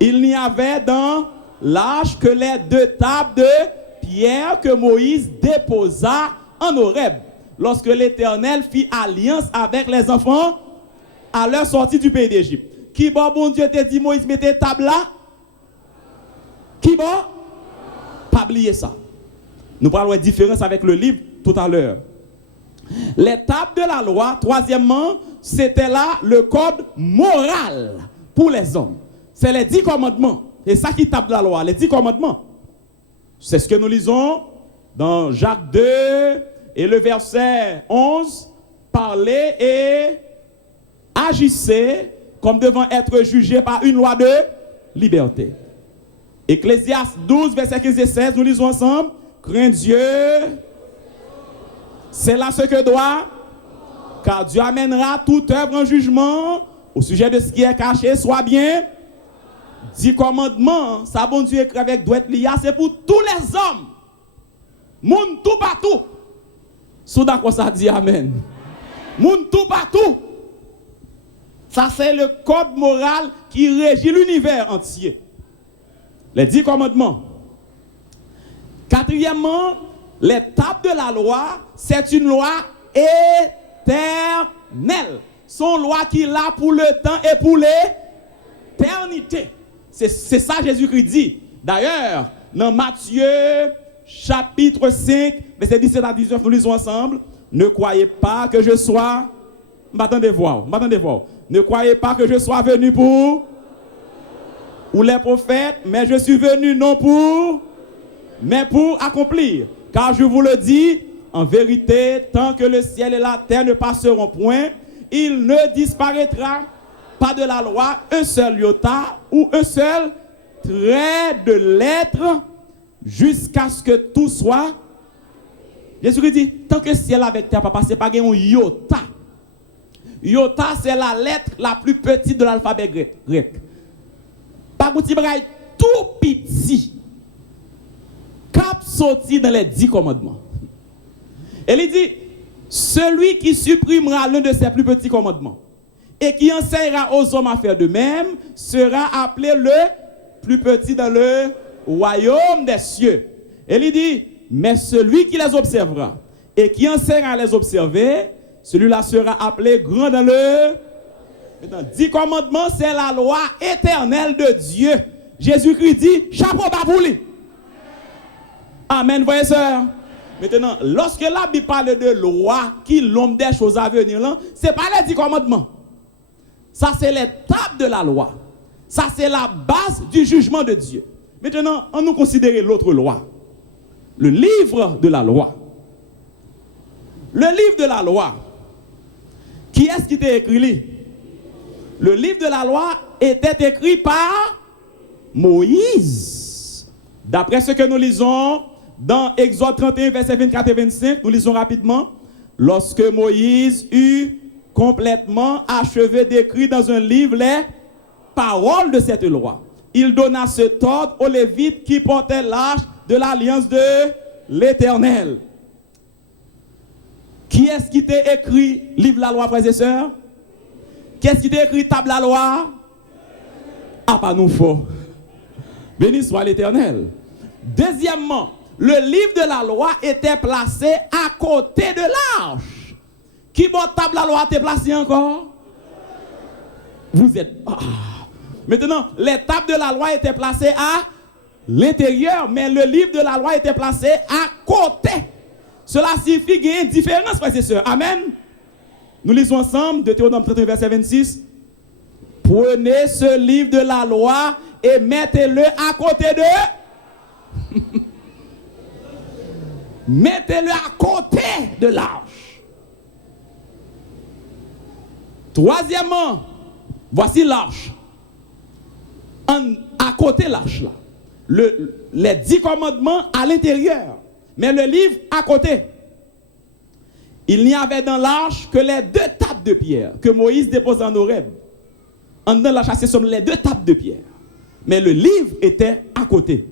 n'y avait dans l'arche que les 2 tables de pierre que Moïse déposa en Horeb, lorsque l'Éternel fit alliance avec les enfants à leur sortie du pays d'Égypte. Qui bon Dieu te dit Moïse mettez table là? Qui bon? Pas oublier ça. Nous parlons de différence avec le livre tout à l'heure. Les tables de la loi, troisièmement, c'était là le code moral pour les hommes. C'est les 10 commandements. C'est ça qui tape de la loi, les 10 commandements. C'est ce que nous lisons dans Jacques 2 et le verset 11. Parlez et agissez comme devant être jugés par une loi de liberté. Ecclésiaste 12, verset 15 et 16, nous lisons ensemble. Crains Dieu, c'est là ce que doit, car Dieu amènera toute œuvre en jugement au sujet de ce qui est caché, soit bien. 10 commandements, ça bon Dieu écrit avec doit être lié, c'est pour tous les hommes. Moun tout partout. Sous d'accord ça dit amen. Moun tout partout. Ça c'est le code moral qui régit l'univers entier. Les 10 commandements. Quatrièmement, les tables de la loi, c'est une loi éternelle. Son loi qui est là pour le temps et pour l'éternité. C'est ça Jésus-Christ dit. D'ailleurs, dans Matthieu chapitre 5, verset 17 à 19, nous lisons ensemble. Ne croyez pas que je sois... M'attendez voir. Ne croyez pas que je sois venu pour... ou les prophètes, mais je suis venu non pour... mais pour accomplir. Car je vous le dis, en vérité, tant que le ciel et la terre ne passeront point, il ne disparaîtra pas de la loi un seul iota ou un seul trait de lettre jusqu'à ce que tout soit. Jésus dit, tant que le ciel avec terre ne passe pas, il y a un iota. Iota, c'est la lettre la plus petite de l'alphabet grec. Pas de petit braille tout petit. Cap sorti dans les 10 commandements. Et il dit, celui qui supprimera l'un de ces plus petits commandements et qui enseignera aux hommes à faire de même sera appelé le plus petit dans le royaume des cieux. Et il dit, mais celui qui les observera et qui enseignera à les observer, celui-là sera appelé grand dans le... Maintenant, 10 commandements, c'est la loi éternelle de Dieu. Jésus-Christ dit, chapeau bas pour lui. Amen, frères et sœurs. Maintenant, lorsque la Bible parle de loi qui l'homme des choses à venir, ce n'est pas les 10 commandements. Ça, c'est les tables de la loi. Ça, c'est la base du jugement de Dieu. Maintenant, on nous considère l'autre loi. Le livre de la loi. Le livre de la loi. Qui est-ce qui t'a écrit? Le livre de la loi était écrit par Moïse. D'après ce que nous lisons dans Exode 31, verset 24 et 25, nous lisons rapidement. Lorsque Moïse eut complètement achevé d'écrire dans un livre les paroles de cette loi, il donna cet ordre aux Lévites qui portaient l'arche de l'alliance de l'Éternel. Qui est-ce qui t'a écrit livre de la loi, frères et sœurs? Qui est-ce qui t'a écrit table de la loi? Ah, pas nous faux. Béni soit l'Éternel. Deuxièmement, le livre de la loi était placé à côté de l'arche. Qui bon table de la loi était placé encore? Vous êtes... Ah. Maintenant, les tables de la loi étaient placées à l'intérieur, mais le livre de la loi était placé à côté. Cela signifie qu'il y a une différence, frères et sœurs. Amen. Nous lisons ensemble Deutéronome 31, verset 26. Prenez ce livre de la loi et mettez-le à côté de... Mettez-le à côté de l'arche. Troisièmement, voici l'arche. À côté de l'arche, là. Les 10 commandements à l'intérieur, mais le livre à côté. Il n'y avait dans l'arche que les 2 tables de pierre que Moïse déposa en Horeb. En dedans l'arche, ce sont les 2 tables de pierre. Mais le livre était à côté.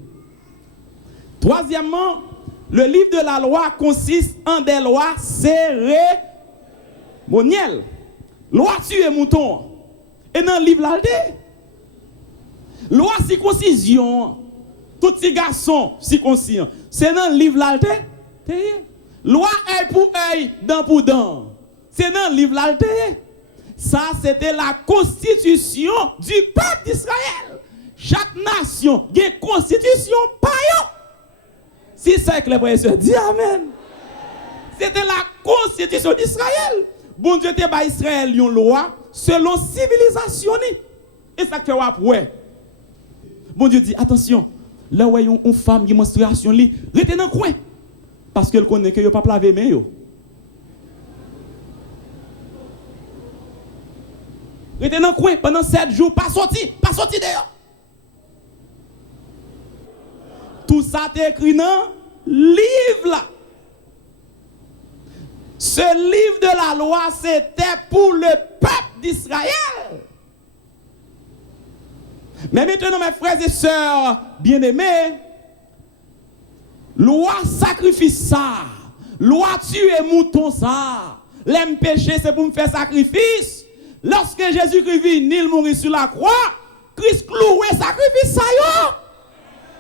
Troisièmement, le livre de la loi consiste en des lois cérémonielles. Loi tuer mouton. Et dans le livre là, loi circoncision. Tout ces garçons circoncis. C'est dans le livre là. Loi œil pour œil, dent pour dent. C'est dans le livre là. Ça, c'était la constitution du peuple d'Israël. Chaque nation a une constitution païenne. Si c'est que les frères et sœurs disent Amen. C'était la constitution d'Israël. Bon Dieu te ba Israël une loi selon civilisation. Et ça fait après. Bon Dieu dit attention, là où une femme qui menstruation li, rete dans coin parce qu'elle connaît que yo pas laver main yo. Rete dans coin pendant 7 jours pas sorti dehors. Tout ça est écrit dans le livre là. Ce livre de la loi, c'était pour le peuple d'Israël. Mais maintenant, mes frères et sœurs bien-aimés, loi sacrifice ça, loi tuer mouton ça, l'aime péché c'est pour me faire sacrifice. Lorsque Jésus-Christ vit, il mourit sur la croix, Christ cloué sacrifice ça yo.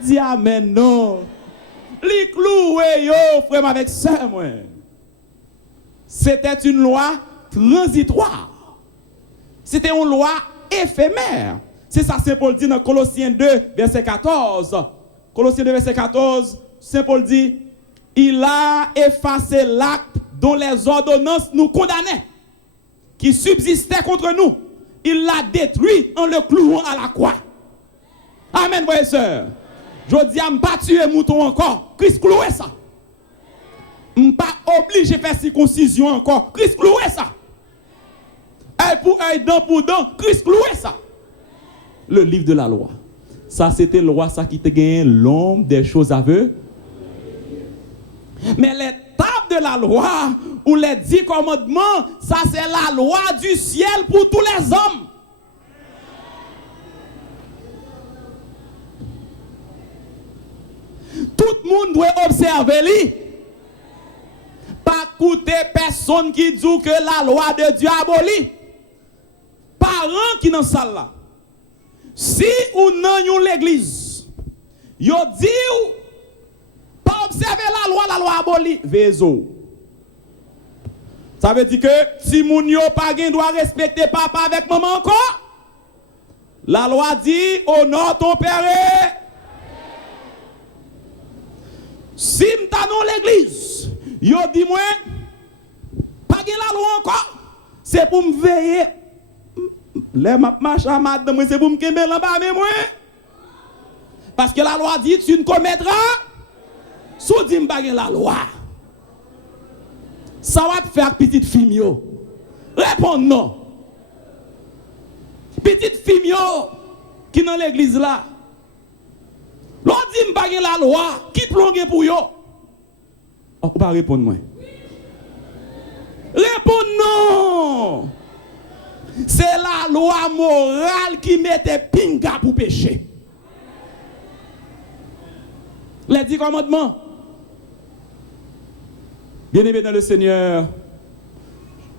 Dis amen non. Li cloué yo frère avec sœur moi. C'était une loi transitoire. C'était une loi éphémère. C'est ça Saint Paul dit dans Colossiens 2 verset 14. Colossiens 2 verset 14, Saint Paul dit il a effacé l'acte dont les ordonnances nous condamnaient, qui subsistait contre nous. Il l'a détruit en le clouant à la croix. Amen, frères et sœurs. Je dis à ne pas tuer mouton encore. Christ cloué ça. Je ne pas obligé de faire circoncision encore. Christ cloué ça. Œil pour œil, dent pour dent. Christ cloué ça. Le livre de la loi. Ça, c'était la loi ça qui te gagne l'homme des choses à vœux. Mais les tables de la loi, ou les 10 commandements, ça c'est la loi du ciel pour tous les hommes. Tout le monde doit observer lui. Pas écouter personne qui dit que la loi de Dieu abolie. Parents qui dans salle là. Si ou non l'église, yo dit pas observer la loi abolie. Vezo. Ça veut dire que si moun yo pas gen doit respecter papa avec maman encore. La loi dit honore ton père. Si m'ta dans l'église, yo dit moi pas gen la loi encore. C'est pour me veiller. Les machin madame c'est pour me kembe là bas mais moi. Parce que la loi dit tu ne commettras sous dit m'pa gen la loi. Ça va faire petite fille yo. Réponds non. Petite fille yo qui dans l'église là. L'on dit m'pa gen la loi, qui plonge pour yo? On pas répondre moi. Réponds non. C'est la loi morale qui mettait pinga pour pécher. Les 10 commandements. Bien-aimés dans le Seigneur,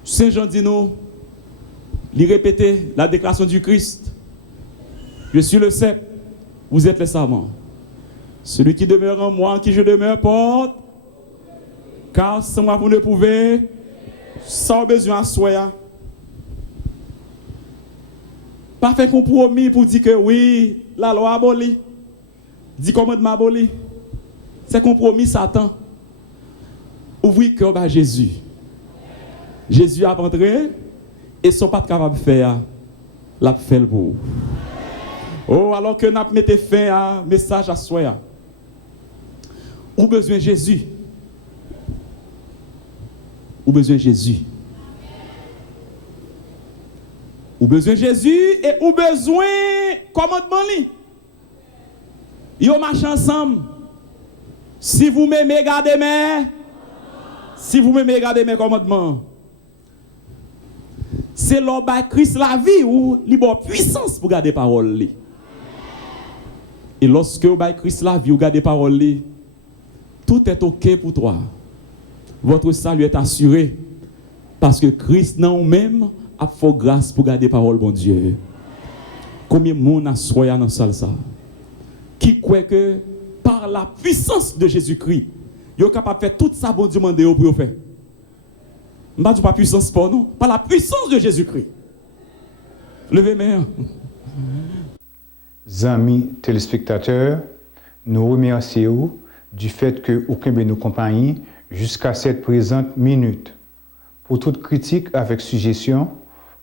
Saint Jean dit nous, il répétait la déclaration du Christ. Je suis le cep, vous êtes les savants. Celui qui demeure en moi, en qui je demeure, porte. Car sans moi vous ne pouvez, sans besoin à soi. Pas faire compromis pour dire que oui, la loi abolie. 10 commandements abolis. C'est compromis Satan. Ouvrir cœur à Jésus. Jésus a entré et son pas capable de faire, l'a fait le beau. Oh, alors que nous mettons fin à message à soi. Ou besoin de Jésus ou besoin de Jésus. Ou besoin de Jésus et ou besoin commandement li. Yo marche ensemble. Si vous m'aimez, gardez mes. Si vous m'aimez, gardez mes commandements. C'est l'homme by Christ la vie ou libre puissance pour garder parole li. Et lorsque vous by Christ la vie ou garder parole li, tout est OK pour toi. Votre salut est assuré parce que Christ non même a fait grâce pour garder parole bon Dieu. Combien de monde a soya dans salle ça qui croit que par la puissance de Jésus-Christ, il est capable de faire tout ça bon Dieu demande pour faire. Je ne dis pas puissance pour nous, par la puissance de Jésus-Christ. Levez mes mains. Amis téléspectateurs, nous remercions du fait que vous avez nous compagnie jusqu'à cette présente minute. Pour toute critique avec suggestion,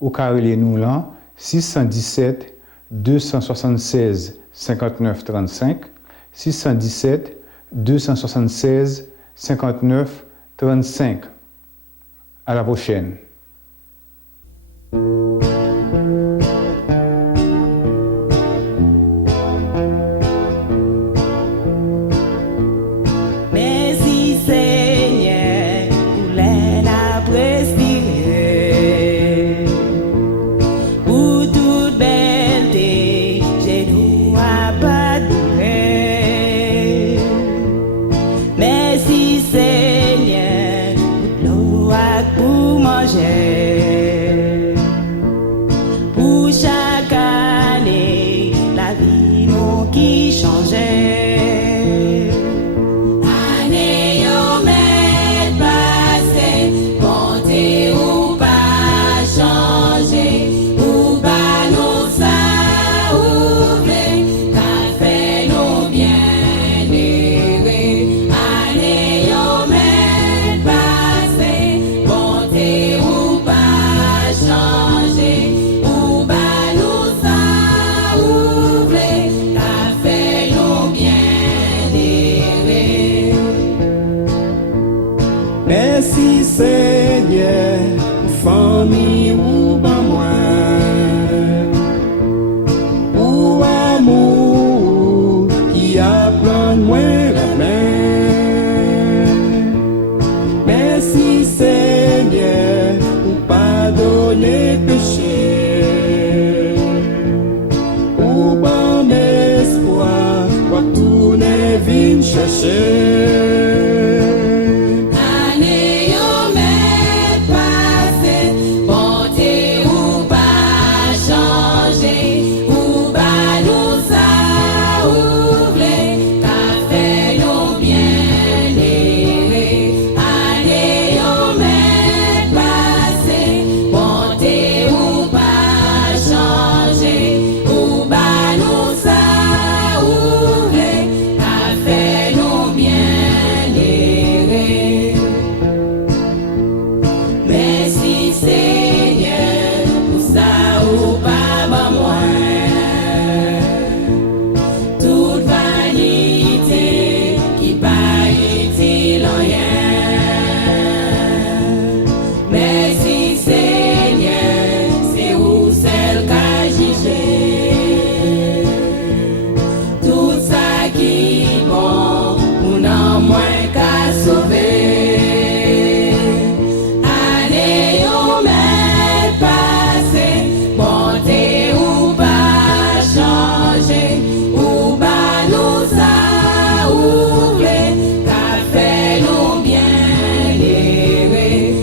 au carré nous là 617 276 59 35 617 276 59 35. À la prochaine. Merci Seigneur pour l'aide à respirer. Pour toute belleté, j'ai nous à adorer. Merci Seigneur pour l'eau pour manger. Pour chaque année, la vie nous qui changeait. Année yo met passé, compter ou pas changer, ou pas nous ça ouvrir, qu'a fait nous bien errer. Année yo met passé, compter ou pas changer, ou pas nous ça ouvrir, qu'a fait nous bien errer. Merci Seigneur, famille ou pas moi, pour amour qui apprend moins la main. Merci Seigneur, pour pardonner péché, pour bon espoir, pour tourner vine chercher. Année yo met passé, compter ou pas changer, ou pas nous ça ouvrir, qu'a fait nous bien errer. Année yo met passé, compter ou pas changer, ou pas nous ça ouvrir, qu'a fait nous bien errer. Merci Seigneur pour ça ou pas ben moi. Toute vanité qui pas utile en rien. Merci Seigneur, c'est où celle qu'a jugé. Tout ça qui bon, ou non moins